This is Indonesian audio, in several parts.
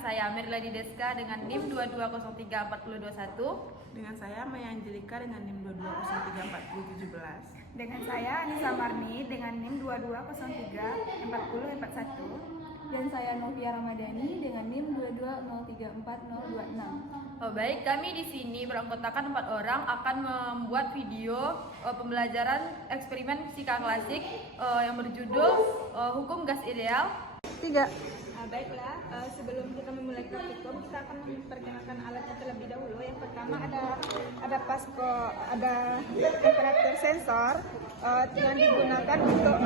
saya Merladi Deska dengan NIM 22034021. Dengan saya Maya Angelika dengan NIM 22034017. Dengan saya Anissa Marni dengan NIM 22034041. Dan saya Novia Ramadhani dengan NIM 22034026. Oh, baik, kami di sini beranggotakan 4 orang akan membuat video pembelajaran eksperimen fisika klasik yang berjudul Hukum Gas Ideal. 3. Baiklah, sebelum kita memulai praktikum, kita akan memperkenalkan alatnya terlebih dahulu. Yang pertama ada temperatur sensor yang digunakan untuk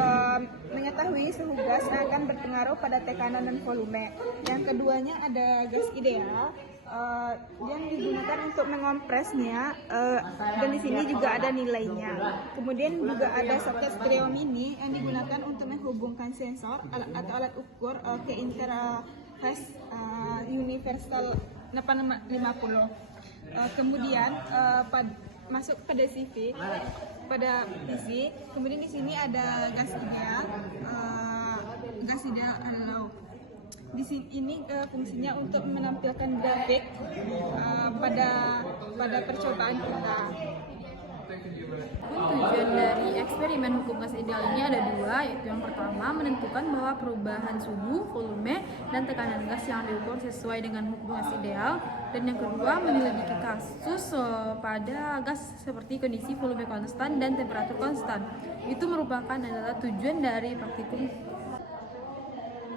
mengetahui suhu gas yang akan berpengaruh pada tekanan dan volume. Yang keduanya ada gas ideal yang digunakan untuk mengompresnya, dan di sini juga ada nilainya. Kemudian juga ada soket stereo mini yang digunakan untuk menghubungkan sensor atau alat ukur ke interface universal 850. Kemudian masuk pada CV, pada PC. Kemudian di sini ada gas ideal low. Di sini ini fungsinya untuk menampilkan grafik pada percobaan kita. Tujuan dari eksperimen hukum gas ideal ini ada dua, yaitu yang pertama menentukan bahwa perubahan suhu, volume, dan tekanan gas yang diukur sesuai dengan hukum gas ideal, dan yang kedua menyelidiki kasus pada gas seperti kondisi volume konstan dan temperatur konstan. Itu merupakan adalah tujuan dari praktikum.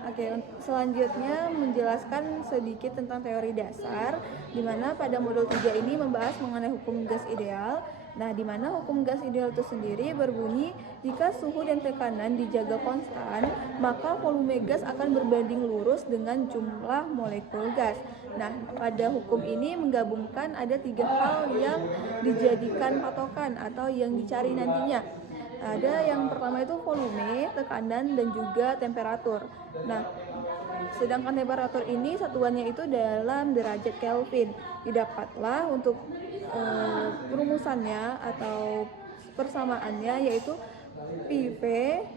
Oke, selanjutnya menjelaskan sedikit tentang teori dasar, di mana pada modul 3 ini membahas mengenai hukum gas ideal. Nah, di mana hukum gas ideal itu sendiri berbunyi, jika suhu dan tekanan dijaga konstan, maka volume gas akan berbanding lurus dengan jumlah molekul gas. Nah, pada hukum ini menggabungkan ada 3 hal yang dijadikan patokan atau yang dicari nantinya. Ada yang pertama itu volume, tekanan, dan juga temperatur. Nah, sedangkan temperatur ini satuannya itu dalam derajat Kelvin. Didapatlah untuk perumusannya atau persamaannya yaitu PV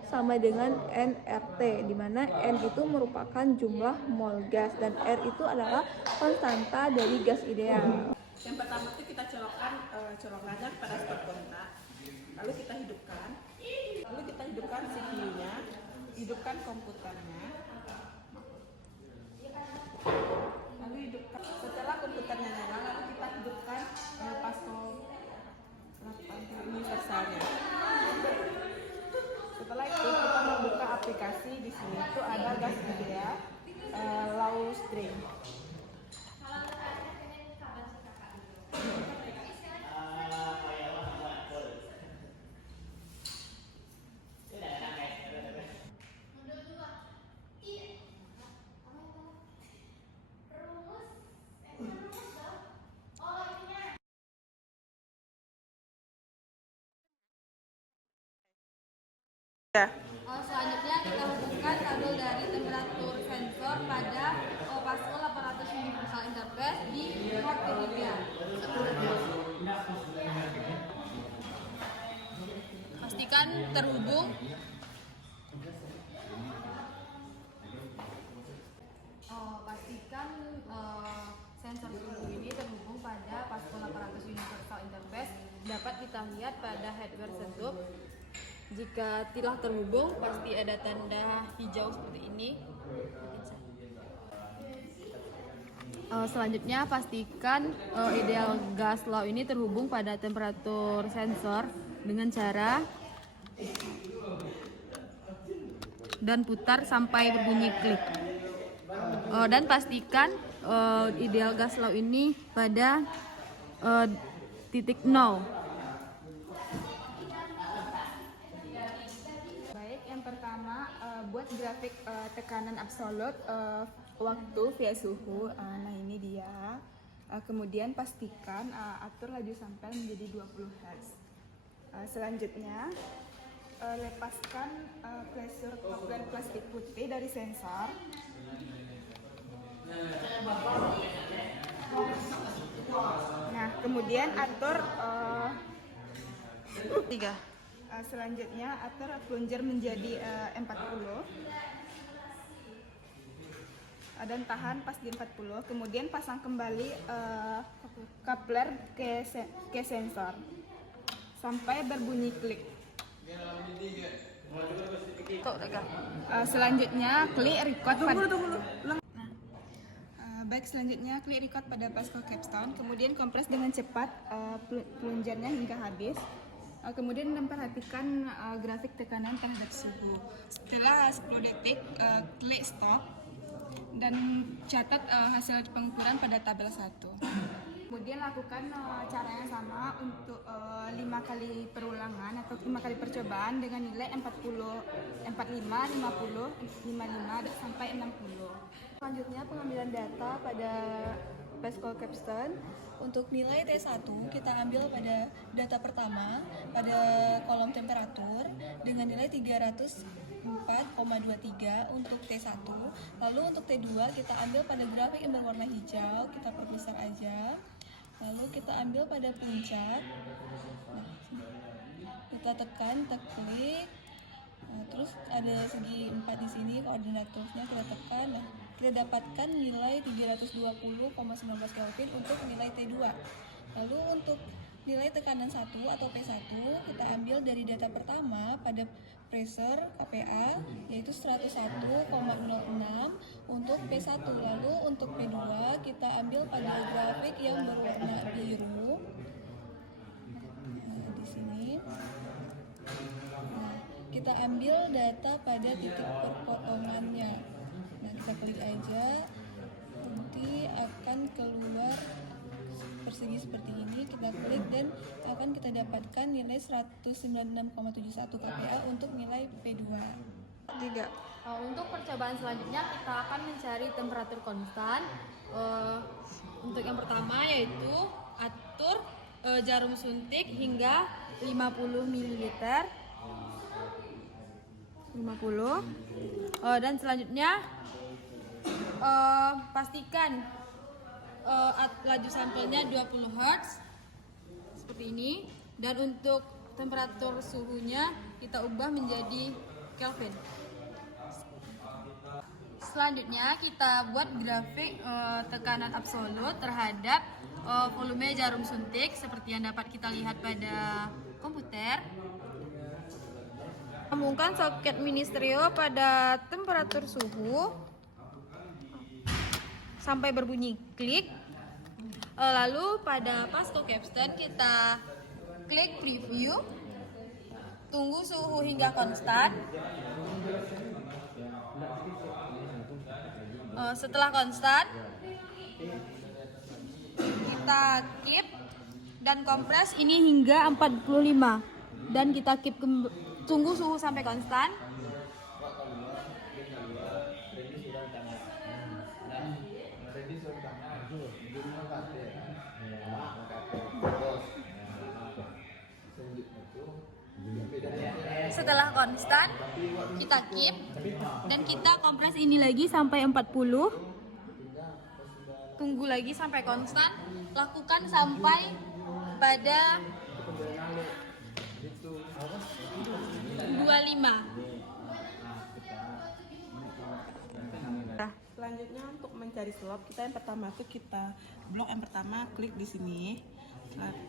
sama dengan nRT, di mana N itu merupakan jumlah mol gas dan R itu adalah konstanta dari gas ideal. Yang pertama itu kita colokannya pada stop kontak, lalu kita hidupkan CPU-nya, hidupkan komputernya, lalu hidupkan. Setelah komputernya nyala, lalu kita hidupkan password universalnya. Setelah itu kita membuka aplikasi. Di sini itu ada gas ideal low stream. Selanjutnya kita hubungkan kabel dari temperatur sensor pada Pascal 800 universal interface di port ketiga. Pastikan terhubung. Pastikan sensor suhu ini terhubung pada Pascal 800 universal interface. Dapat kita lihat pada hardware setup. Jika telah terhubung, pasti ada tanda hijau seperti ini. Selanjutnya, pastikan ideal gas law ini terhubung pada temperatur sensor dengan cara dan putar sampai berbunyi klik. Dan pastikan ideal gas law ini pada titik 0. Pertama, buat grafik tekanan absolut waktu via suhu. Nah, ini dia. Kemudian pastikan atur laju sampel menjadi 20 Hz. Selanjutnya, lepaskan pressure dan plastik putih dari sensor. Nah, kemudian atur 3. Selanjutnya atur plunger menjadi 40. dan tahan pas di 40. Kemudian pasang kembali coupler ke sensor sampai berbunyi klik. Selanjutnya klik record baik, selanjutnya klik record pada Pasco capstone, kemudian kompres dengan cepat plungernya hingga habis. Kemudian memperhatikan grafik tekanan terhadap suhu. Setelah 10 detik, klik stop dan catat hasil pengukuran pada tabel 1. Kemudian lakukan cara yang sama untuk 5 kali perulangan atau 5 kali percobaan dengan nilai 45, 50, 55 sampai 60. Selanjutnya pengambilan data pada Pasco capstone. Untuk nilai T1 kita ambil pada data pertama pada kolom temperatur dengan nilai 304,23 untuk T1. Lalu untuk T2 kita ambil pada grafik yang berwarna hijau, kita perbesar aja. Lalu kita ambil pada puncak. Nah, kita tekan, kita klik. Nah, terus ada segi 4 di sini, koordinat toolsnya kita tekan. Nah, kita dapatkan nilai 320,19 Kelvin untuk nilai T2. Lalu untuk nilai tekanan 1 atau P1 kita ambil dari data pertama pada pressure KPA yaitu 101,06 untuk P1. Lalu untuk P2 kita ambil pada grafik yang berwarna biru. Nah, di sini. Nah, kita ambil data pada titik perpotongannya. Nah, kita klik aja, nanti akan keluar persegi seperti ini. Kita klik dan akan kita dapatkan nilai 196,71 kPa untuk nilai P2. 3. Untuk percobaan selanjutnya kita akan mencari temperatur konstan. Untuk yang pertama yaitu atur jarum suntik hingga 50 ml. 50. Dan selanjutnya pastikan laju sampelnya 20 Hz seperti ini, dan untuk temperatur suhunya kita ubah menjadi Kelvin. Selanjutnya kita buat grafik tekanan absolut terhadap volume jarum suntik seperti yang dapat kita lihat pada komputer. Sambungkan soket mini stereo pada temperatur suhu sampai berbunyi klik. Lalu pada Pasco capstone kita klik preview, tunggu suhu hingga konstan. Setelah konstan kita keep dan kompres ini hingga 45 dan kita keep tunggu suhu sampai konstan. Setelah konstan kita keep dan kita kompres ini lagi sampai 40. Tunggu lagi sampai konstan. Lakukan sampai pada 25. Selanjutnya untuk mencari slop, kita yang pertama tuh kita blok yang pertama klik di sini,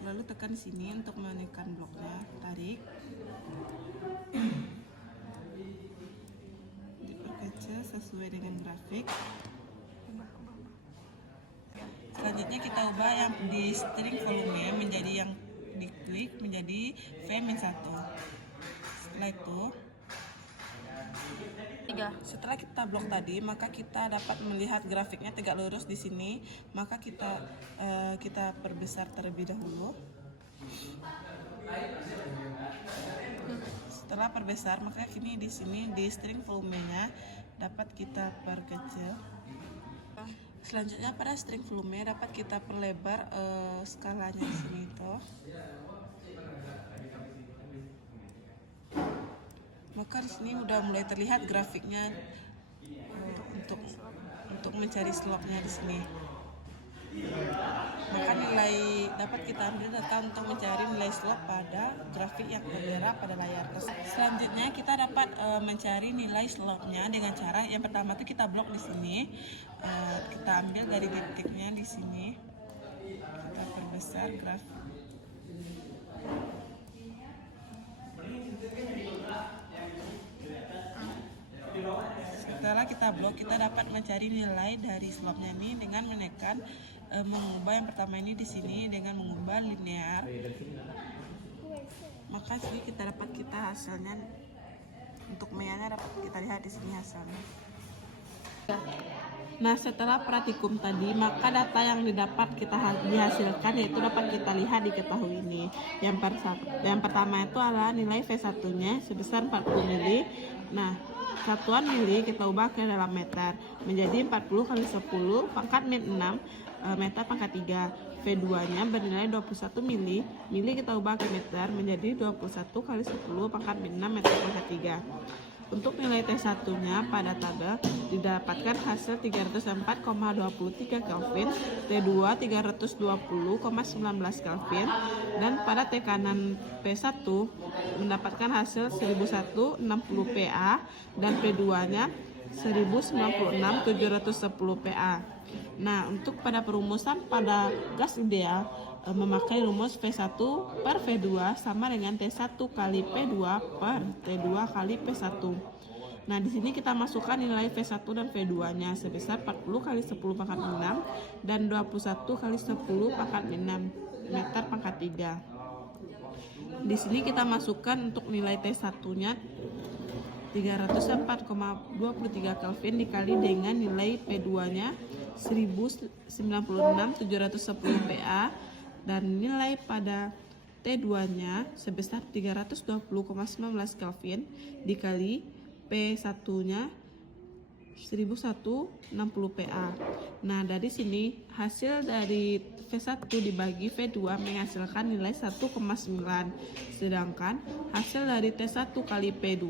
lalu tekan di sini untuk menekan bloknya, tarik, diperkecil sesuai dengan grafik. Selanjutnya kita ubah yang di string volume menjadi yang diklik menjadi V-1. Setelah itu, setelah kita blok tadi, maka kita dapat melihat grafiknya tegak lurus di sini. Maka kita perbesar terlebih dahulu. Setelah perbesar, maka kini di sini di string volumenya dapat kita perkecil. Selanjutnya pada string volume dapat kita perlebar skalanya di sini tuh. Maka di sini udah mulai terlihat grafiknya untuk mencari slopnya di sini. Maka nilai dapat kita ambil data untuk mencari nilai slope pada grafik yang tertera pada layar. Selanjutnya kita dapat mencari nilai slope-nya dengan cara yang pertama itu kita blok di sini. Kita ambil dari titiknya di sini. Kita perbesar grafik. Setelah kita blok, kita dapat mencari nilai dari slope-nya ini dengan menekan mengubah yang pertama ini di sini dengan mengubah linear. Maka sini kita dapat hasilnya untuk meanya dapat kita lihat di sini hasilnya. Nah, setelah praktikum tadi, maka data yang didapat kita dihasilkan yaitu dapat kita lihat diketahui ini. Yang pertama itu adalah nilai V1-nya sebesar 40 mili. Nah, satuan mili kita ubah ke dalam meter menjadi 40 kali 10 pangkat min 6 meter pangkat 3. V2-nya bernilai 21 mili. Mili kita ubah ke meter menjadi 21 kali 10 pangkat min 6 meter pangkat 3. Untuk nilai T1-nya pada tabel didapatkan hasil 304,23 Kelvin, T2 320,19 Kelvin, dan pada tekanan P1 mendapatkan hasil 1001,60 PA dan P2-nya 1096,710 PA. Nah, untuk pada perumusan pada gas ideal memakai rumus V1 per V2 sama dengan T1 kali P2 per T2 kali P1. Nah, di sini kita masukkan nilai V1 dan V2-nya sebesar 40 kali 10 pangkat 6 dan 21 kali 10 pangkat 6 meter pangkat 3. Di sini kita masukkan untuk nilai T1-nya 304,23 Kelvin dikali dengan nilai P2-nya 1096,710 PA dan nilai pada T2-nya sebesar 320,19 Kelvin dikali P1-nya 1160 PA. Nah, dari sini hasil dari V1 dibagi V2 menghasilkan nilai 1,9. Sedangkan hasil dari T1 kali P2,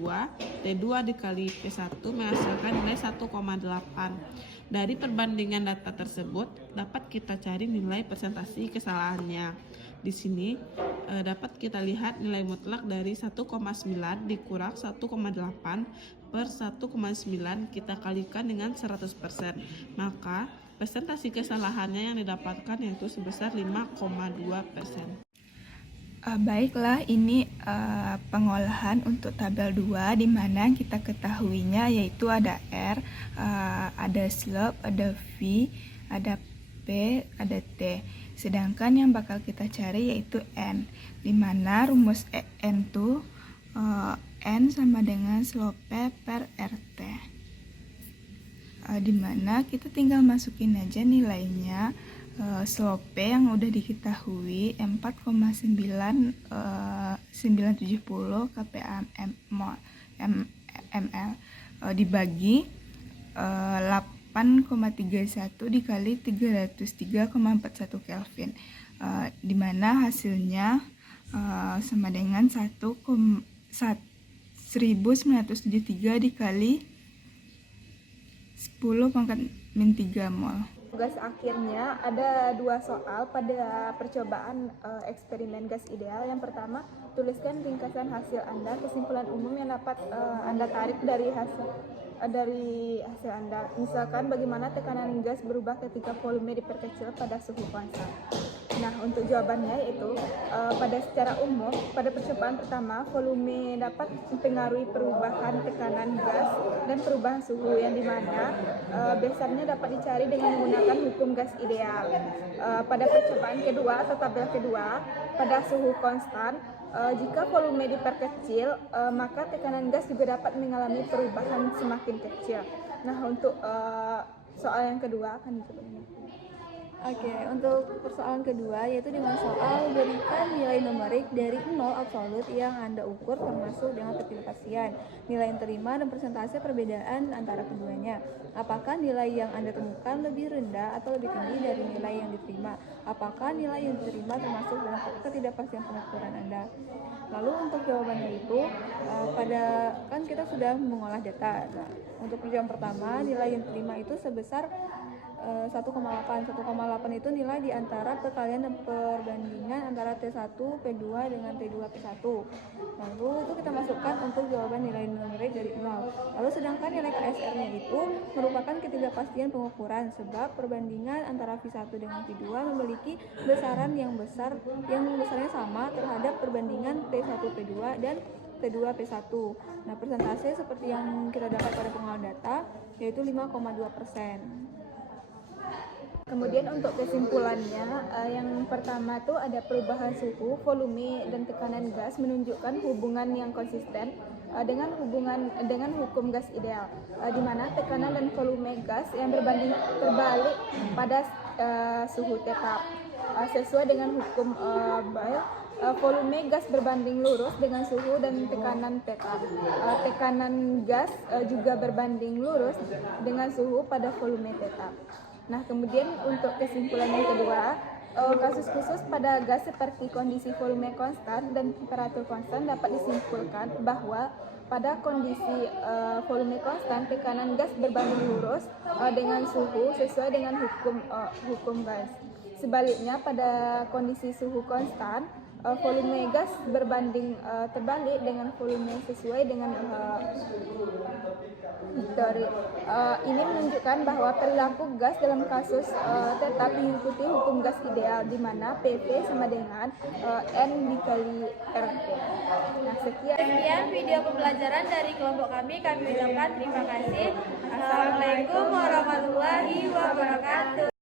T2 dikali P1 menghasilkan nilai 1,8. Dari perbandingan data tersebut dapat kita cari nilai persentase kesalahannya. Di sini dapat kita lihat nilai mutlak dari 1,9 dikurang 1,8 per 1,9 kita kalikan dengan 100%. Maka persentase kesalahannya yang didapatkan yaitu sebesar 5,2%. Baiklah, ini pengolahan untuk tabel 2 di mana kita ketahuinya yaitu ada R, ada slope, ada V, ada P, ada T. Sedangkan yang bakal kita cari yaitu N, di mana rumus N itu N sama dengan slope per RT. Di mana kita tinggal masukin aja nilainya. Slope yang udah diketahui 4,970 kPa ml dibagi 8,31 dikali 303,41 Kelvin, dimana hasilnya sama dengan 1973 dikali 10 pangkat min 3 mol. Tugas akhirnya ada 2 soal pada percobaan eksperimen gas ideal. Yang pertama, tuliskan ringkasan hasil Anda, kesimpulan umum yang dapat Anda tarik dari hasil Anda. Misalkan bagaimana tekanan gas berubah ketika volume diperkecil pada suhu konstan. Nah, untuk jawabannya yaitu pada secara umum, pada percobaan pertama, volume dapat mempengaruhi perubahan tekanan gas dan perubahan suhu yang dimana biasanya dapat dicari dengan menggunakan hukum gas ideal. Pada percobaan kedua atau tabel kedua, pada suhu konstan, jika volume diperkecil, maka tekanan gas juga dapat mengalami perubahan semakin kecil. Nah, untuk soal yang kedua akan dicoba. Oke, untuk persoalan kedua yaitu dengan soal berikan nilai numerik dari 0 absolut yang Anda ukur termasuk dengan ketidakpastian, nilai yang terima dan persentase perbedaan antara keduanya. Apakah nilai yang Anda temukan lebih rendah atau lebih tinggi dari nilai yang diterima? Apakah nilai yang diterima termasuk dalam ketidakpastian pengukuran Anda? Lalu untuk jawabannya itu kan kita sudah mengolah data. Nah, untuk jawaban pertama, nilai yang diterima itu sebesar 1,8. 1,8 itu nilai di antara perkalian dan perbandingan antara T1 P2 dengan T2 P1. Lalu itu kita masukkan untuk jawaban nilai numerik dari 0. Lalu sedangkan nilai KSR-nya itu merupakan ketidakpastian pengukuran sebab perbandingan antara V1 dengan V2 memiliki besaran yang besarnya sama terhadap perbandingan P1 P2 dan P2 P1. Nah, persentase seperti yang kita dapat pada pengolahan data yaitu 5,2%. Kemudian untuk kesimpulannya, yang pertama tuh ada perubahan suhu, volume, dan tekanan gas menunjukkan hubungan yang konsisten dengan hukum gas ideal, di mana tekanan dan volume gas yang terbalik pada suhu tetap. Sesuai dengan hukum Boyle, volume gas berbanding lurus dengan suhu dan tekanan tetap. Tekanan gas juga berbanding lurus dengan suhu pada volume tetap. Nah, kemudian untuk kesimpulan yang kedua, kasus khusus pada gas seperti kondisi volume konstan dan temperatur konstan dapat disimpulkan bahwa pada kondisi volume konstan, tekanan gas berbanding lurus dengan suhu sesuai dengan hukum gas. Sebaliknya, pada kondisi suhu konstan, volume gas berbanding terbalik dengan volume sesuai dengan Victory. Ini menunjukkan bahwa perilaku gas dalam kasus tetap mengikuti hukum gas ideal, di mana PV sama dengan N dikali RT. Nah, Sekian video pembelajaran dari kelompok kami ucapkan terima kasih. Assalamualaikum warahmatullahi wabarakatuh.